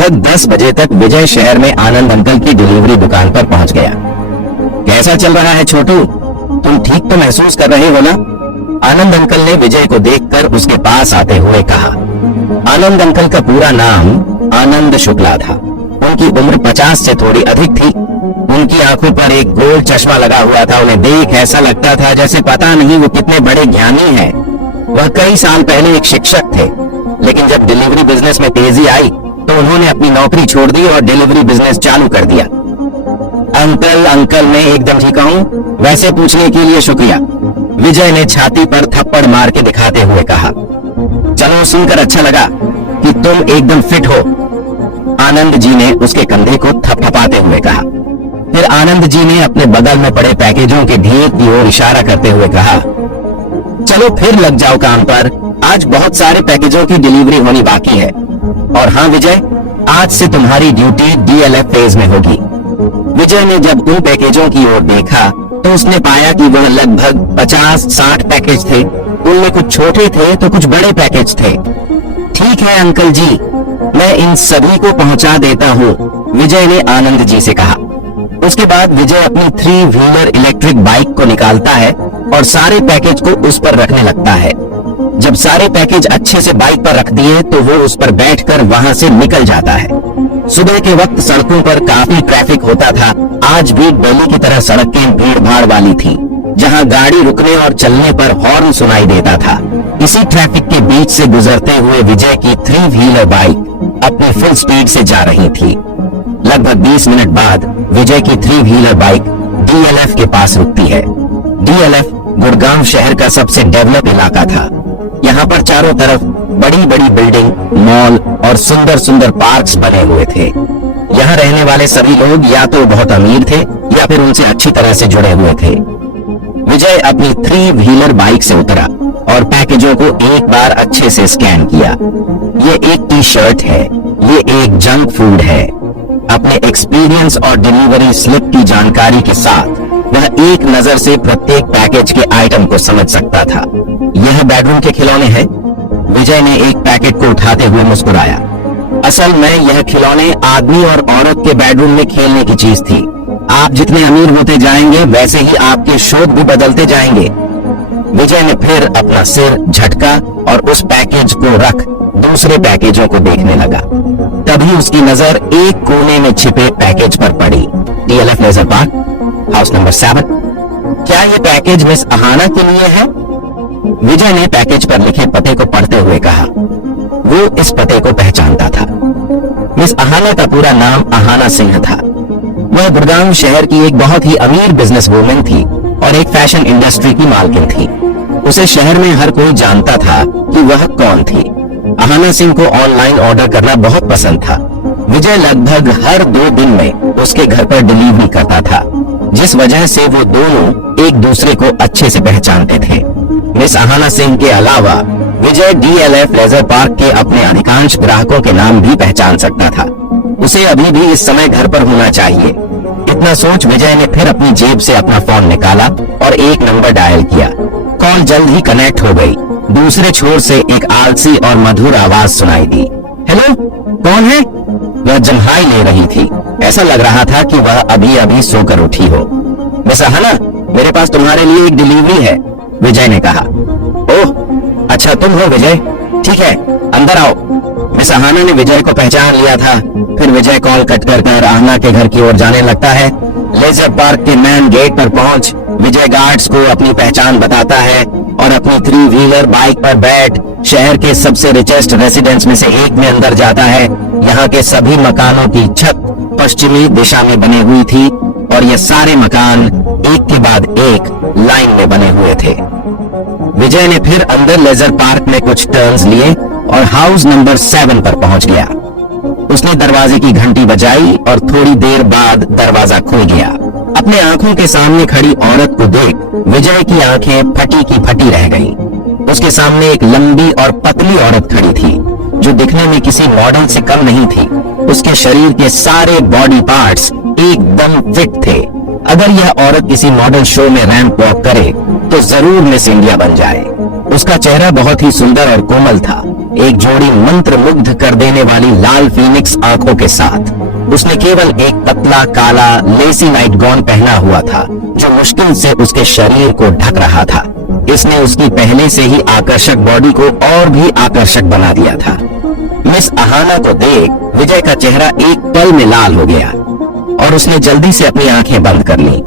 लगभग 10 बजे तक विजय शहर में आनंद अंकल की डिलीवरी दुकान पर पहुंच गया। कैसा चल रहा है छोटू, तुम ठीक तो महसूस कर रहे हो ना? आनंद अंकल ने विजय को देखकर उसके पास आते हुए कहा। आनंद अंकल का पूरा नाम आनंद शुक्ला था। उनकी उम्र 50 से थोड़ी अधिक थी। उनकी आंखों पर एक गोल चश्मा लगा हुआ था। उन्हें देख ऐसा लगता था जैसे पता नहीं वो कितने बड़े ज्ञानी हैं। वह कई साल पहले एक शिक्षक थे, लेकिन जब डिलीवरी बिजनेस में तेजी आई तो उन्होंने अपनी नौकरी छोड़ दी और डिलीवरी बिजनेस चालू कर दिया। अंकल मैं एकदम ठीक हूँ। वैसे पूछने के लिए शुक्रिया, विजय ने छाती पर थप्पड़ मार के दिखाते हुए कहा। चलो, सुनकर अच्छा लगा कि तुम एकदम फिट हो, आनंद जी ने उसके कंधे को थपथपाते हुए कहा। फिर आनंद जी ने अपने बगल में पड़े पैकेजों के ढेर की ओर इशारा करते हुए कहा, चलो फिर लग जाओ काम पर। आज बहुत सारे पैकेजों की डिलीवरी होनी बाकी है। और हाँ विजय, आज से तुम्हारी ड्यूटी DLF फेज में होगी। विजय ने जब उन पैकेजों की ओर देखा तो उसने पाया कि वह लगभग 50-60 पैकेज थे। उनमें कुछ छोटे थे तो कुछ बड़े पैकेज थे। ठीक है अंकल जी, मैं इन सभी को पहुंचा देता हूँ, विजय ने आनंद जी से कहा। उसके बाद विजय अपनी 3 व्हीलर इलेक्ट्रिक बाइक को निकालता है और सारे पैकेज को उस पर रखने लगता है। जब सारे पैकेज अच्छे से बाइक पर रख दिए तो वो उस पर बैठकर वहां से निकल जाता है। सुबह के वक्त सड़कों पर काफी ट्रैफिक होता था। आज भी दिल्ली की तरह सड़कें भीड़ भाड़ वाली थी, जहां गाड़ी रुकने और चलने पर हॉर्न सुनाई देता था। इसी ट्रैफिक के बीच से गुजरते हुए विजय की 3 व्हीलर बाइक अपनी फुल स्पीड से जा रही थी। लगभग 20 मिनट बाद विजय की 3 व्हीलर बाइक DLF के पास रुकती है। DLF गुड़गांव शहर का सबसे डेवलप इलाका था। यहाँ पर चारों तरफ बड़ी बड़ी बिल्डिंग, मॉल और सुंदर सुंदर पार्क्स बने हुए थे। यहाँ रहने वाले सभी लोग या तो बहुत अमीर थे या फिर उनसे अच्छी तरह से जुड़े हुए थे। विजय अपनी 3 व्हीलर बाइक से उतरा और पैकेजों को एक बार अच्छे से स्कैन किया। ये एक टी-शर्ट है, ये एक जंक फूड है। अपने एक्सपीरियंस और डिलीवरी स्लिप की जानकारी के साथ वह एक नजर से प्रत्येक पैकेज के आइटम को समझ सकता था। यह बेडरूम के खिलौने हैं। विजय ने एक पैकेट को उठाते हुए मुस्कुराया। असल में यह खिलौने आदमी और औरत के बेडरूम में खेलने की चीज थी। आप जितने अमीर होते जाएंगे वैसे ही आपके शौक भी बदलते जाएंगे। विजय ने फिर अपना सिर झटका और उस पैकेज को रख दूसरे पैकेजों को देखने लगा। तभी उसकी नजर एक कोने में छिपे पैकेज पर पड़ी। DLF leisure park, house number 7। क्या ये पैकेज मिस अहाना के लिए है? विजय ने पैकेज पर लिखे पते को पढ़ते हुए कहा। वो इस पते को पहचानता था। मिस अहाना का पूरा नाम अहाना सिंह था। वह गुड़गांव शहर की एक बहुत ही अमीर बिजनेस वूमेन थी और एक फैशन इंडस्ट्री की मालकिन थी। उसे शहर में हर कोई जानता था कि वह कौन थी। अहाना सिंह को ऑनलाइन ऑर्डर करना बहुत पसंद था। विजय लगभग हर 2 दिन में उसके घर पर डिलीवरी करता था, जिस वजह से वो दोनों एक दूसरे को अच्छे से पहचानते थे। मिस अहाना सिंह के अलावा विजय DLF लेजर पार्क के अपने अधिकांश ग्राहकों के नाम भी पहचान सकता था। उसे अभी भी इस समय घर पर होना चाहिए। इतना सोच विजय ने फिर अपनी जेब से अपना फोन निकाला और एक नंबर डायल किया। कॉल जल्द ही कनेक्ट हो गई। दूसरे छोर से एक आलसी और मधुर आवाज सुनाई दी। हेलो, कौन है? वह जम्हाई ले रही थी। ऐसा लग रहा था कि वह अभी अभी सोकर उठी हो। मिस अहाना, मेरे पास तुम्हारे लिए एक डिलीवरी है, विजय ने कहा। ओह, अच्छा तुम हो विजय, ठीक है अंदर आओ। मिस अहाना ने विजय को पहचान लिया था। फिर विजय कॉल कट कर अहाना के घर की ओर जाने लगता है। लेजर पार्क के मेन गेट पर पहुंच विजय गार्ड्स को अपनी पहचान बताता है और अपनी 3 व्हीलर बाइक पर बैठ शहर के सबसे रिचेस्ट रेसिडेंस में से एक में अंदर जाता है। यहाँ के सभी मकानों की छत पश्चिमी दिशा में बनी हुई थी और ये सारे मकान एक के बाद एक लाइन में बने हुए थे। विजय ने फिर अंदर लेजर पार्क में कुछ टर्न्स लिए और हाउस नंबर 7 पर पहुंच गया। उसने दरवाजे की घंटी बजाई और थोड़ी देर बाद दरवाजा खुल गया। अपने आंखों के सामने खड़ी औरत को देख विजय की आंखें फटी की फटी रह गईं। उसके सामने एक लंबी और पतली औरत खड़ी थी जो दिखने में किसी मॉडल से कम नहीं थी। उसके शरीर के सारे बॉडी पार्ट्स एकदम फिट थे। अगर यह औरत किसी मॉडल शो में रैंप वॉक करे तो जरूर मिस इंडिया बन जाए। उसका चेहरा बहुत ही सुंदर और कोमल था। एक जोड़ी मंत्र मुग्ध कर देने वाली लाल फीनिक्स आंखों के साथ। उसने केवल एक पतला काला लेसी नाइट गॉन पहना हुआ था जो मुश्किल से उसके शरीर को ढक रहा था। इसने उसकी पहले से ही आकर्षक बॉडी को और भी आकर्षक बना दिया था। मिस अहाना को देख विजय का चेहरा एक पल में लाल हो गया और उसने जल्दी से अपनी आंखें बंद कर ली।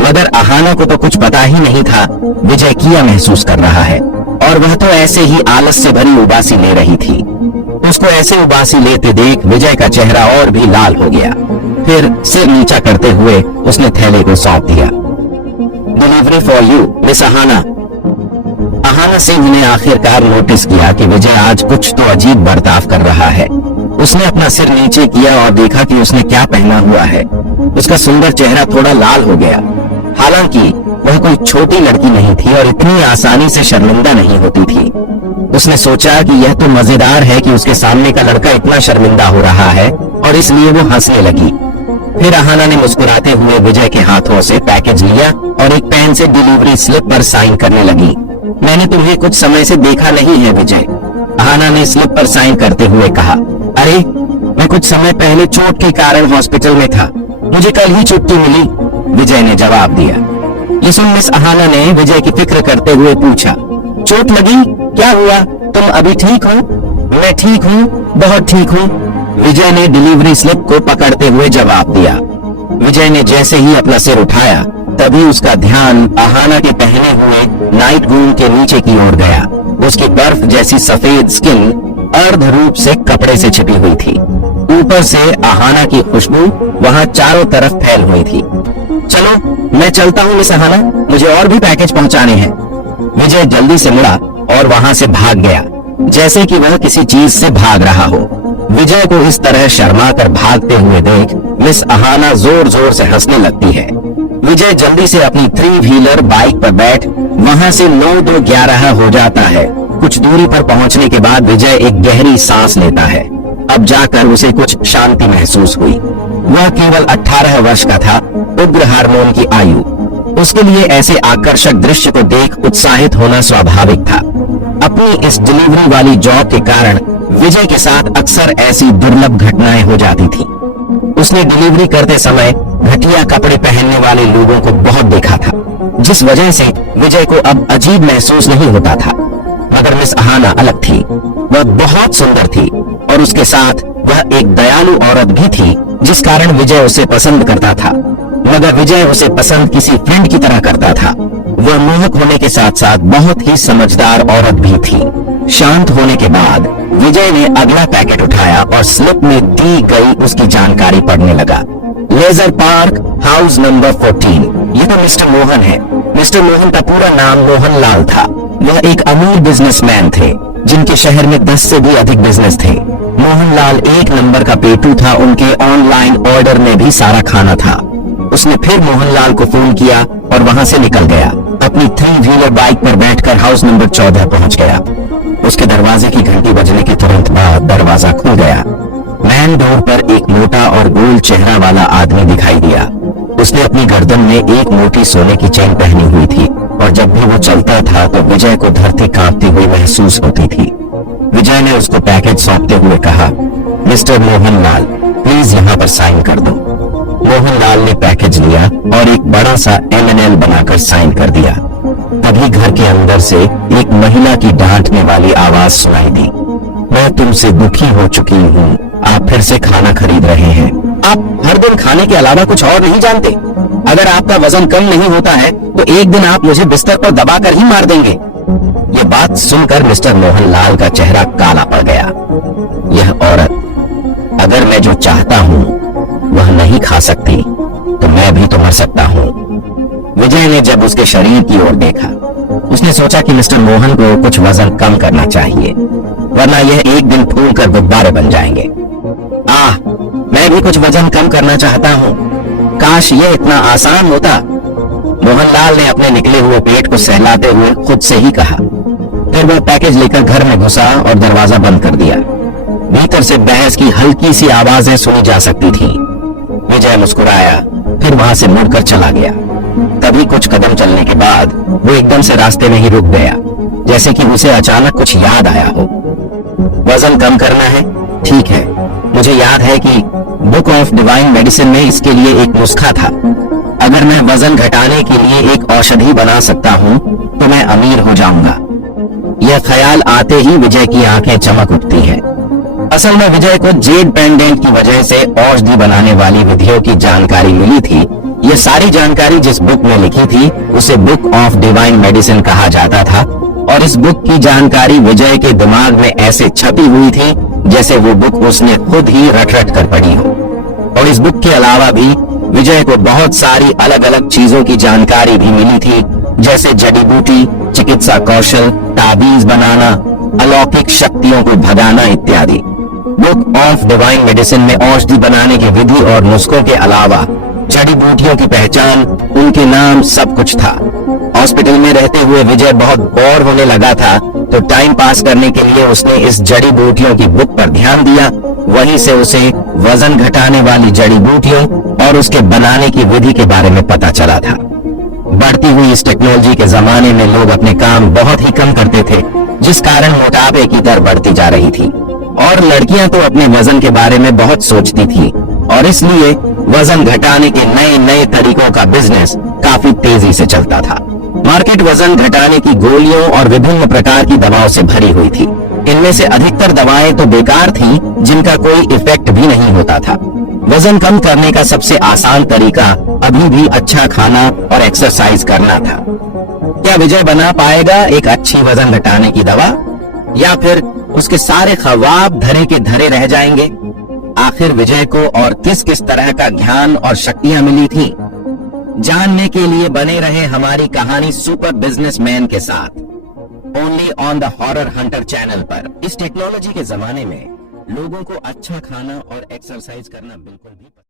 मगर अहाना को तो कुछ पता ही नहीं था विजय क्या महसूस कर रहा है, और वह तो ऐसे ही आलस से भरी उबासी ले रही थी। उसको ऐसे उबासी लेते देख विजय का चेहरा और भी लाल हो गया। फिर सिर नीचा करते हुए उसने थैले को सौंप दिया। Delivery for you miss Ahana. Ahana Singh ने आखिरकार नोटिस किया कि विजय आज कुछ तो अजीब बर्ताव कर रहा है। उसने अपना सिर नीचे किया और देखा कि उसने क्या पहना हुआ है। उसका सुंदर चेहरा थोड़ा लाल हो गया। हालांकि वह कोई छोटी लड़की नहीं थी और इतनी आसानी से शर्मिंदा नहीं होती थी। उसने सोचा कि यह तो मजेदार है कि उसके सामने का लड़का इतना शर्मिंदा हो रहा है, और इसलिए वो हंसने लगी। फिर अहाना ने मुस्कुराते हुए विजय के हाथों से पैकेज लिया और एक पेन से डिलीवरी स्लिप पर साइन करने लगी। मैंने तुम्हें कुछ समय से देखा नहीं है विजय, अहाना ने स्लिप पर साइन करते हुए कहा। अरे, मैं कुछ समय पहले चोट के कारण हॉस्पिटल में था, मुझे कल ही छुट्टी मिली, विजय ने जवाब दिया। ये सुन मिस अहाना ने विजय की फिक्र करते हुए पूछा, चोट लगी? क्या हुआ? तुम अभी ठीक हो? मैं ठीक हूँ, बहुत ठीक हूँ, विजय ने डिलीवरी स्लिप को पकड़ते हुए जवाब दिया। विजय ने जैसे ही अपना सिर उठाया तभी उसका ध्यान अहाना के पहने हुए नाइट गून के नीचे की ओर गया। उसकी बर्फ जैसी सफेद स्किन अर्ध रूप से कपड़े से छिपी हुई थी। ऊपर से अहाना की खुशबू वहां चारों तरफ फैल हुई थी। चलो मैं चलता हूँ मिस अहाना, मुझे और भी पैकेज पहुंचाने हैं। विजय जल्दी से मुड़ा और वहां से भाग गया जैसे कि वह किसी चीज से भाग रहा हो। विजय को इस तरह शर्मा कर भागते हुए देख मिस अहाना जोर जोर से हंसने लगती है। विजय जल्दी से अपनी 3 व्हीलर बाइक पर बैठ वहां से 9-2-11 हो जाता है। कुछ दूरी पर पहुंचने के बाद विजय एक गहरी सांस लेता है। अब जाकर उसे कुछ शांति महसूस हुई। वह केवल 18 वर्ष का था, उग्र हार्मोन की आयु। उसके लिए ऐसे आकर्षक दृश्य को देख उत्साहित होना स्वाभाविक था। अपनी इस डिलीवरी वाली जॉब के कारण विजय के साथ अक्सर ऐसी दुर्लभ घटनाएं हो जाती थी। उसने डिलीवरी करते समय घटिया कपड़े पहनने वाले लोगों को बहुत देखा था, जिस वजह से विजय को अब अजीब महसूस नहीं होता था। मगर मिस अहाना अलग थी। वह बहुत सुंदर थी और उसके साथ वह एक दयालु औरत भी थी, जिस कारण विजय उसे पसंद करता था। मगर विजय उसे पसंद किसी फ्रेंड की तरह करता था। वह मोहक होने के साथ साथ बहुत ही समझदार औरत भी थी। शांत होने के बाद विजय ने अगला पैकेट उठाया और स्लिप में दी गई उसकी जानकारी पढ़ने लगा। Leisure park, house number 14। ये तो मिस्टर मोहन है। मिस्टर मोहन का पूरा नाम मोहन लाल था। वह एक अमीर बिजनेसमैन थे जिनके शहर में 10 से भी अधिक बिजनेस थे। मोहन लाल 1 नंबर का पेटू था। उनके ऑनलाइन ऑर्डर में भी सारा खाना था। उसने फिर मोहनलाल को फोन किया और वहां से निकल गया। अपनी 3 व्हीलर बाइक पर बैठकर हाउस नंबर 14 पहुंच गया। उसके दरवाजे की घंटी बजने के तुरंत बाद दरवाजा खुल गया। मैन डोर पर एक मोटा और गोल चेहरा वाला आदमी दिखाई दिया। उसने अपनी गर्दन में एक मोटी सोने की चेन पहनी हुई थी और जब भी वो चलता था तो विजय को धरती कांपती हुई महसूस होती थी। विजय ने उसको पैकेज सौंपते हुए कहा, मिस्टर मोहनलाल, प्लीज यहाँ पर साइन कर दो। मोहनलाल ने पैकेज लिया और एक बड़ा सा MNL बनाकर साइन कर दिया। तभी घर के अंदर से एक महिला की डांटने वाली आवाज सुनाई दी, मैं तुमसे दुखी हो चुकी हूँ, आप फिर से खाना खरीद रहे हैं। आप हर दिन खाने के अलावा कुछ और नहीं जानते? अगर आपका वजन कम नहीं होता है तो एक दिन आप मुझे बिस्तर पर दबाकर ही मार देंगे। ये बात सुनकर मिस्टर मोहनलाल का चेहरा काला पड़ गया। यह औरत, अगर मैं जो चाहता हूँ वह नहीं खा सकती तो मैं भी तो मर सकता हूँ। विजय ने जब उसके शरीर की ओर देखा, उसने सोचा कि मिस्टर मोहन को कुछ वजन कम करना चाहिए, वरना यह एक दिन फूलकर गुब्बारे बन जाएंगे। मैं भी कुछ वजन कम करना चाहता हूँ, काश यह इतना आसान होता। मोहनलाल ने अपने निकले हुए पेट को सहलाते हुए खुद से ही कहा। फिर वह पैकेज लेकर घर में घुसा और दरवाजा बंद कर दिया। भीतर से बहस की हल्की सी आवाजें सुनी जा सकती थी। विजय मुस्कुराया, फिर वहां से मुड़कर चला गया। तभी कुछ कदम चलने के बाद वो एकदम से रास्ते में ही रुक गया, जैसे कि उसे अचानक कुछ याद आया हो। वजन कम करना है? ठीक है, मुझे याद है कि बुक ऑफ डिवाइन मेडिसिन में इसके लिए एक नुस्खा था। अगर मैं वजन घटाने के लिए एक औषधि बना सकता हूँ तो मैं अमीर हो जाऊंगा। यह ख्याल आते ही विजय की आंखें चमक उठती हैं। असल में विजय को जेड पेंडेंट की वजह से औषधि बनाने वाली विधियों की जानकारी मिली थी। यह सारी जानकारी जिस बुक में लिखी थी उसे बुक ऑफ डिवाइन मेडिसिन कहा जाता था, और इस बुक की जानकारी विजय के दिमाग में ऐसे छपी हुई थी जैसे वो बुक उसने खुद ही रट रट कर पढ़ी हो। और इस बुक के अलावा भी विजय को बहुत सारी अलग अलग चीजों की जानकारी भी मिली थी, जैसे जड़ी बूटी, चिकित्सा कौशल, ताबीज बनाना, अलौकिक शक्तियों को भगाना इत्यादि। बुक ऑफ डिवाइन मेडिसिन में औषधि बनाने की विधि और नुस्खों के अलावा जड़ी बूटियों की पहचान, उनके नाम, सब कुछ था। हॉस्पिटल में रहते हुए विजय बहुत बोर होने लगा था, तो टाइम पास करने के लिए उसने इस जड़ी बूटियों की बुक पर ध्यान दिया। वहीं से उसे वजन घटाने वाली जड़ी बूटियों और उसके बनाने की विधि के बारे में पता चला था। बढ़ती हुई इस टेक्नोलॉजी के जमाने में लोग अपने काम बहुत ही कम करते थे, जिस कारण मोटापे की दर बढ़ती जा रही थी। और लड़कियां तो अपने वजन के बारे में बहुत सोचती थी, और इसलिए वजन घटाने के नए नए तरीकों का बिजनेस काफी तेजी से चलता था। मार्केट वजन घटाने की गोलियों और विभिन्न प्रकार की दवाओं से भरी हुई थी। इनमें से अधिकतर दवाएं तो बेकार थीं, जिनका कोई इफेक्ट भी नहीं होता था। वजन कम करने का सबसे आसान तरीका अभी भी अच्छा खाना और एक्सरसाइज करना था। क्या विजय बना पाएगा एक अच्छी वजन घटाने की दवा, या फिर उसके सारे ख्वाब धरे के धरे रह जाएंगे? आखिर विजय को और किस किस तरह का ज्ञान और शक्तियां मिली थी? जानने के लिए बने रहे हमारी कहानी सुपर बिजनेसमैन के साथ, only on the horror Hunter channel पर। इस टेक्नोलॉजी के जमाने में लोगों को अच्छा खाना और एक्सरसाइज करना बिल्कुल भी